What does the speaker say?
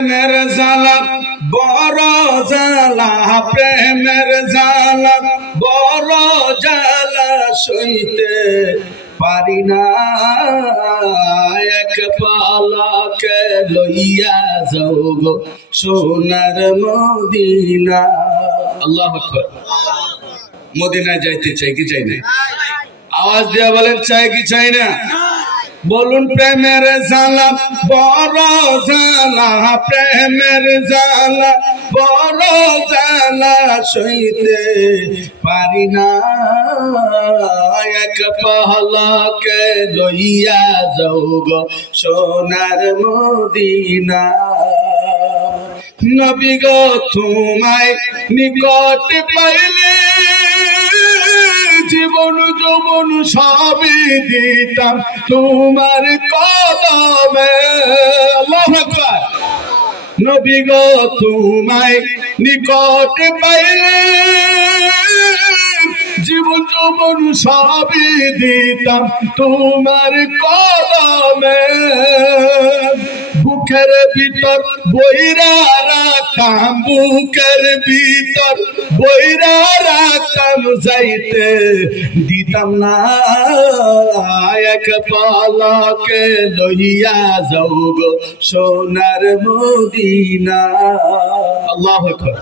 প্রেমের জ্বালা বড় জ্বালা, প্রেমের জ্বালা বড় জ্বালা, সইতে পারি না। এক পালাকে লইয়া যাও গো সোনার মদিনা। আল্লাহু আকবার। মদিনায় যাইতে চাই কি চাই না? আওয়াজ দিয়া বলেন, চাই কি চাই না? বলুন, প্রেমের জ্বালা বড় জ্বালা, প্রেমের জ্বালা বড় জ্বালা, সইতে পারি না। এক পালাকে লইয়া যাও গো সোনার মদিনা। নবী গো তোমায় নিকট পাইলে জীবন যৌবন সবই দিতাম তোমার কদমে। আল্লাহু আকবার। নবী গো তোমায় নিকট পাইলে জীবন যৌবন সবই দিতাম তোমার কদমে। বুকের ভিতর বইরা রাখাম, বুকের ভিতর বইরা রাখাম, যাইতে দিতাম না। এক পালাকে লইয়া যাও গো সোনার মদিনা। আল্লাহু আকবার।